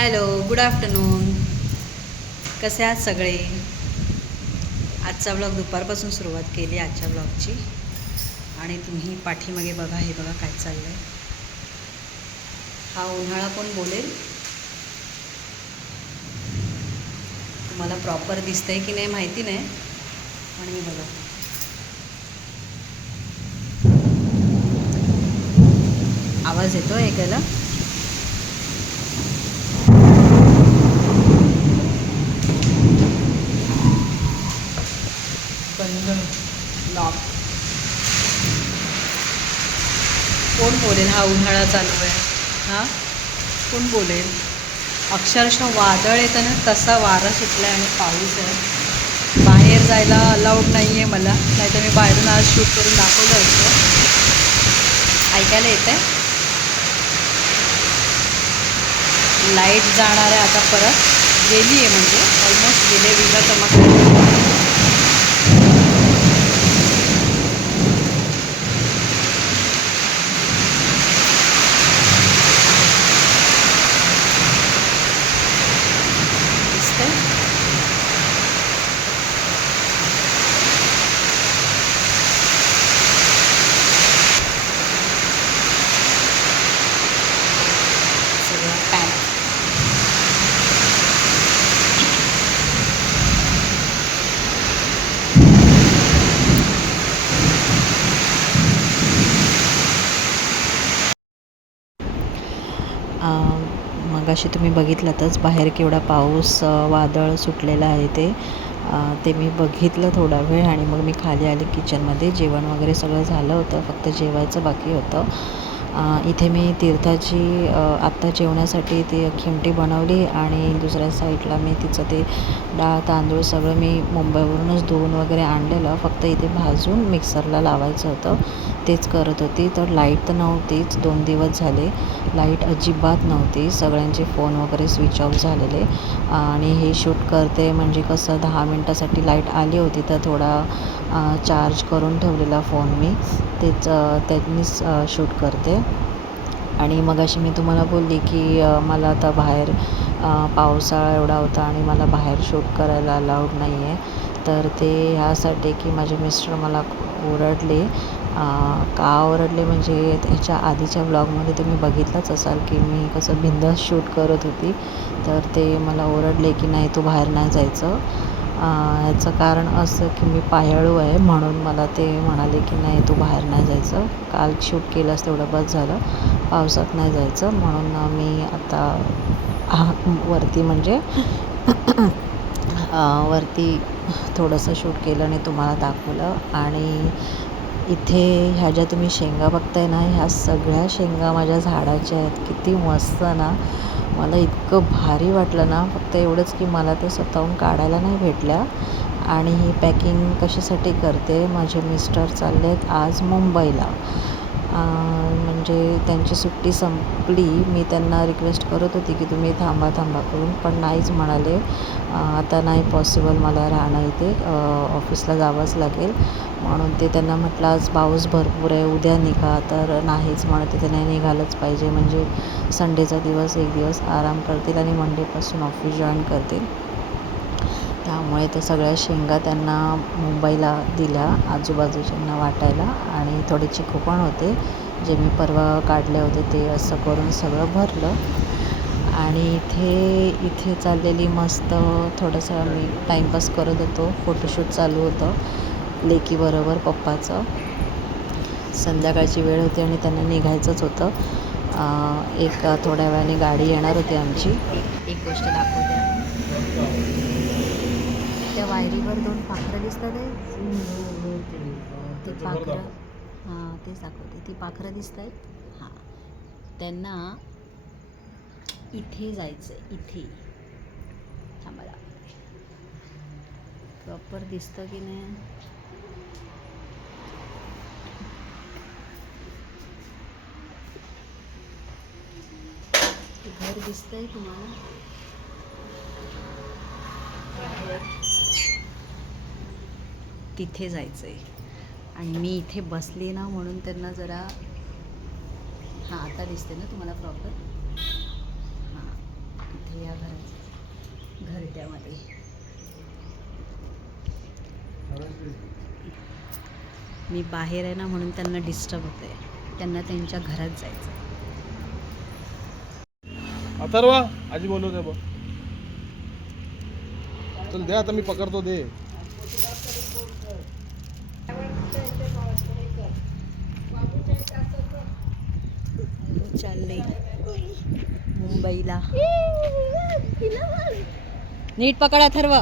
Hello, good afternoon. कसे आहात सगळे? आजचा ब्लॉग दुपारपासून सुरुवात केली आजच्या ब्लॉगची. आणि तुम्ही पाठीमागे बघा, हे बघा काय चाललं आहे. हा उन्हाळा कोण बोलेल? तुम्हाला प्रॉपर दिसतंय की नाही माहिती नाही, पण मी बघा आवाज येतो ऐकायला. बंद लॉक. कोण बोलेल हा उन्हाळा चालू आहे? हां, कोण बोलेल? अक्षरशः वादळ येतं ना, तसा वारा सुटला आहे आणि पाऊस आहे. बाहेर जायला अलाउड नाही आहे मला, नाही तर मी बाहेरून आज शूट करून दाखवलं असतं. ऐकायला येतं आहे. लाईट जाणार आहे आता परत. गेली आहे म्हणजे ऑलमोस्ट गेले, विजा चमकल्या. दिसतंय? सगळं पॅक. मगाशी तुम्ही बघितलातच बाहेर केवढा पाऊस, वादळ सुटलेलं आहे ते मी बघितलं थोडा वेळ आणि मग मी खाली आले किचनमध्ये. जेवण वगैरे सगळं झालं होतं, फक्त जेवायचं बाकी होतं. इथे मी तीर्थाची आत्ता जेवण्यासाठी ती खिमटी बनवली आणि दुसऱ्या साईडला मी तिचं ते डाळ तांदूळ सगळं मी मुंबईवरूनच धुवून वगैरे आणलेलं, फक्त इथे भाजून मिक्सरला लावायचं होतं, तेच करत होती. तर लाईट तर नव्हतीच, 2 दिवस झाले लाईट अजिबात नव्हती. सगळ्यांचे फोन वगैरे स्विच ऑफ झालेले. आणि हे शूट करते म्हणजे कसं 10 मिनटासाठी लाईट आली होती, तर थोडा चार्ज करून ठेवलेला फोन मी, त्यांनीच शूट करते. आणि मगाशी मी तुम्हाला बोलली की मला आता बाहेर पावसाळा एवढा होता आणि मला बाहेर शूट करायला अलाउड नाही आहे. तर ते ह्यासाठी की माझे मिस्टर मला ओरडले. का ओरडले म्हणजे त्याच्या आधीच्या ब्लॉगमध्ये तुम्ही बघितलंच असाल की मी कसं बिनधास्त शूट करत होती. तर ते मला ओरडले की नाही, तू बाहेर नाही जायचं. ह्याचं कारण असं की मी पायाळू आहे, म्हणून मला ते म्हणाले की नाही, तू बाहेर नाही जायचं. काल शूट केलंस तेवढं बस झालं, पावसात नाही जायचं. म्हणून मी आता वरती म्हणजे वरती थोडंसं शूट केलं आणि तुम्हाला दाखवलं. आणि इथे ह्या ज्या तुम्ही शेंगा बघताय ना, ह्या सगळ्या शेंगा माझ्या झाडाच्या आहेत. किती मस्त ना, मला इतकं भारी वाटलं ना. फक्त एवढंच की मला ते स्वतःहून काढायला नाही भेटल्या. आणि ही पॅकिंग कशासाठी करते, माझे मिस्टर चालले आहेत आज मुंबईला. म्हणजे त्यांची सुट्टी संपली. मी त्यांना रिक्वेस्ट करत होती की तुम्ही थांबा करून, पण नाहीच म्हणाले. आता नाही पॉसिबल मला राहणं इथे, ऑफिसला जावंच लागेल. म्हणून ते त्यांना म्हटलं आज पाऊस भरपूर आहे, उद्या निघा. तर नाहीच म्हणत, ते नाही निघालंच पाहिजे. म्हणजे संडेचा दिवस एक दिवस आराम करतील आणि मंडेपासून ऑफिस जॉईन करतील. त्यामुळे त्या सगळ्या शेंगा त्यांना मुंबईला दिल्या आजूबाजूच्यांना वाटायला. आणि थोडे चिकू पण होते जे मी परवा काढले होते, ते असं करून सगळं भरलं. आणि इथे चाललेली मस्त थोडंसं मी टाईमपास करत होतो. फोटोशूट चालू होतं लेकीबरोबर पप्पाचं. संध्याकाळची वेळ होती आणि त्यांना निघायचंच होतं. एक थोड्या वेळाने गाडी येणार होती आमची. एक गोष्ट दाखवते. त्या वायरीवर 2 पाखरं दिसतात आहे. ती पाखरं, हां तेच दाखवते. ती पाखरं दिसत आहेत. हां, त्यांना इथे जायचं आहे. इथे थांबायला प्रॉपर दिसतं की नाही. घर दिसतंय तुम्हाला? तिथे जायचं आहे. आणि मी इथे बसली ना, म्हणून त्यांना जरा, हां आता दिसते ना तुम्हाला प्रॉपर. हां, इथे या घराचं घरट्यामध्ये. मी बाहेर आहे ना म्हणून त्यांना डिस्टर्ब होते. त्यांना त्यांच्या घरात जायचं. अथर्वा आजी बोलवते बघ. चल दे आता मी पकडतो दे. चालले मुंबईला. नीट पकडा अथर्व.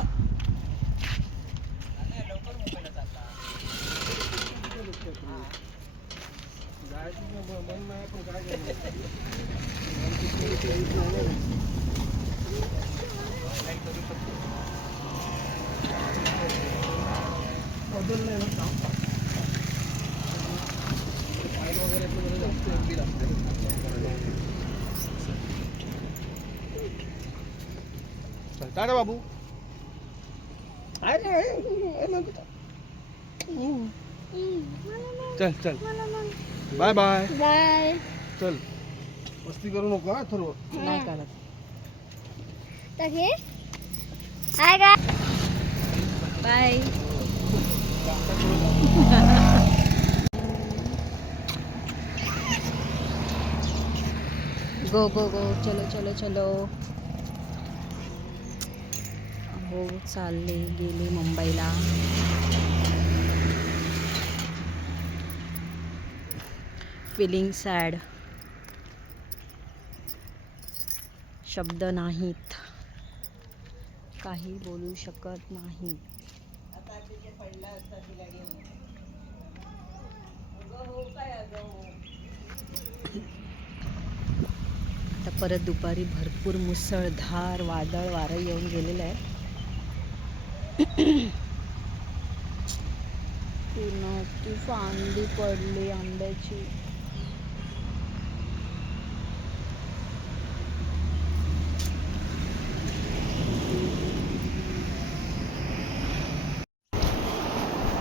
टाटा बाबू. चल चल बाय बाय बाय. चल मस्ती करू नको हा थोडं. नाही काढत. तर हे हाय का बाय. गो गो गो. चलो चलो चलो. हो चालले गेले मुंबईला. Feeling sad. शब्द नाहीत. काही बोलू शकत नाही. आता परत दुपारी भरपूर मुसळधार वादळ वारं येऊन गेलेलं आहे. पूर्ण ती फांदी पडली आंब्याची.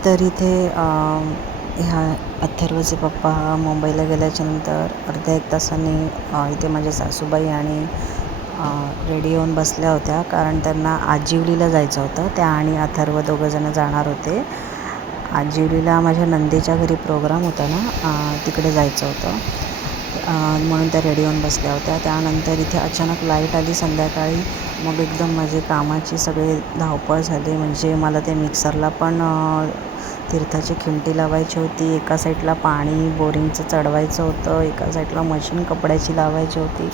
तर इथे ह्या अथर्वचे पप्पा मुंबईला गेल्याच्यानंतर अर्ध्या एक तासाने इथे माझ्या सासूबाई आणि रेडी होऊन बसल्या होत्या. कारण त्यांना आजिवलीला जायचं होतं. त्या आणि अथर्व दोघंजणं जाणार होते. आजिवलीला माझ्या नंदेच्या घरी प्रोग्राम होता ना, तिकडे जायचं होतं. म्हणून त्या रेडी होऊन बसल्या होत्या. त्यानंतर इथे अचानक लाईट आली संध्याकाळी. मग एकदम माझी कामाची सगळी धावपळ झाली. म्हणजे मला ते मिक्सरला पण तीर्थाची खिमटी लावायची होती. एका साईडला पाणी बोरिंगचं चढवायचं होतं. एका साईडला मशीन कपड्याची लावायची होती.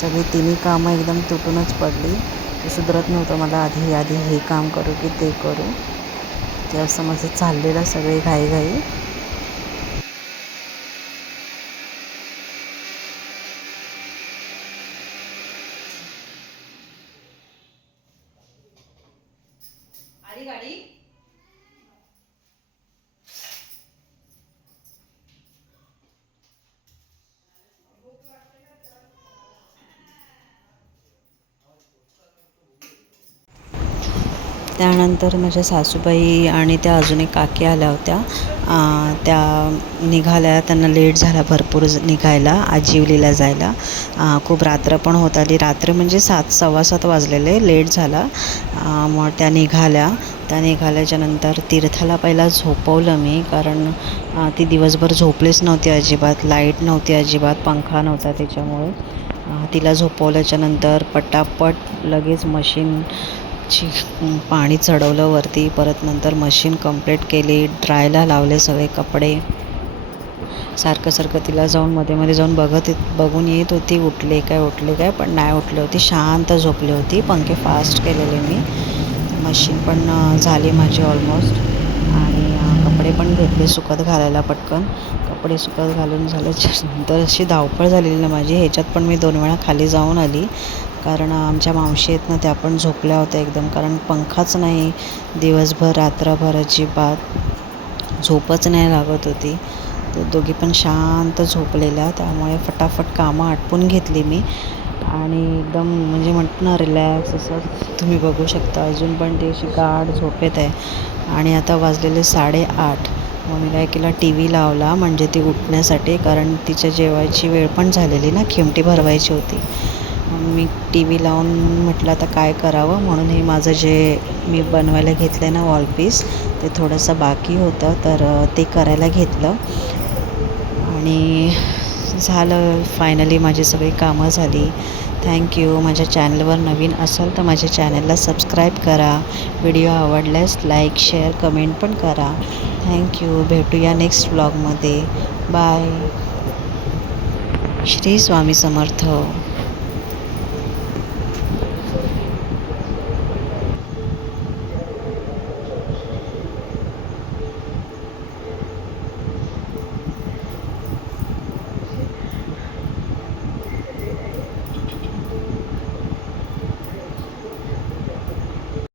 सगळी तिन्ही कामं एकदम तुटूनच पडली. ते सुधरत नव्हतं मला. आधी हे काम करू की ते करू. ते असं माझं चाललेलं सगळे घाईघाई. आली गाडी. त्यानंतर माझ्या सासूबाई आणि त्या अजून एक काकी आल्या होत्या. त्या निघाल्या. त्यांना लेट झाला भरपूर निघायला आजिवलीला जायला. खूप रात्र पण होत आली. रात्र म्हणजे 7:15 वाजलेले. लेट झाला. मग त्या निघाल्या. त्या निघाल्याच्या नंतर तीर्थाला पहिला झोपवलं मी. कारण ती दिवसभर झोपलीच नव्हती अजिबात. लाईट नव्हती अजिबात. पंखा नव्हता त्याच्यामुळे. तिला झोपवल्याच्यानंतर पटापट लगेच मशीनची पाणी चढवलं वरती. परत नंतर मशीन कंप्लीट केली. ड्रायला लावले सगळे कपडे. सारखं तिला मध्ये जाऊन बघून येत होती उठले काय, पण नाही उठली होती. शांत झोपली होती. पंखे फास्ट केलेले मी. मशीन पण झाली माझी ऑलमोस्ट. आणि कपडे पण घेतले सुकत घालायला पटकन. कपडे सुकत घालून झाल्याच्यानंतर अशी धावपळ झालेली ना माझी. ह्याच्यात पण मी 2 वेळा खाली जाऊन आली. कारण आमच्या मावशी आहेत ना, त्या पण झोपल्या होत्या एकदम. कारण पंखाच नाही दिवसभर. रात्रभर अजिबात झोपच नाही लागत होती. तर दोघी पण शांत झोपलेल्या. त्यामुळे फटाफट कामं आटपून घेतली मी. आणि एकदम म्हणजे म्हणतो ना रिलॅक्स असं तुम्ही बघू शकता. अजून पण ती अशी गाढ झोपेत आहे. आणि आता वाजलेले 8:30. मग मी काय केलं, टी व्ही लावला म्हणजे ती उठण्यासाठी. कारण तिच्या जेवायची वेळ पण झालेली ना, खिमटी भरवायची होती. मी टी व्ही लावून म्हटलं आता काय करावं, म्हणून हे माझं जे मी बनवायला घेतलं आहे ना वॉलपीस, ते थोडंसं बाकी होतं, तर ते करायला घेतलं आणि झालं. फायनली माझी सगळी कामं झाली. थँक्यू. माझ्या चॅनलवर नवीन असाल तर माझ्या चॅनलला सबस्क्राईब करा. व्हिडिओ आवडल्यास लाईक शेअर कमेंट पण करा. थँक्यू. भेटूया नेक्स्ट व्लॉगमध्ये. बाय. श्री स्वामी समर्थ.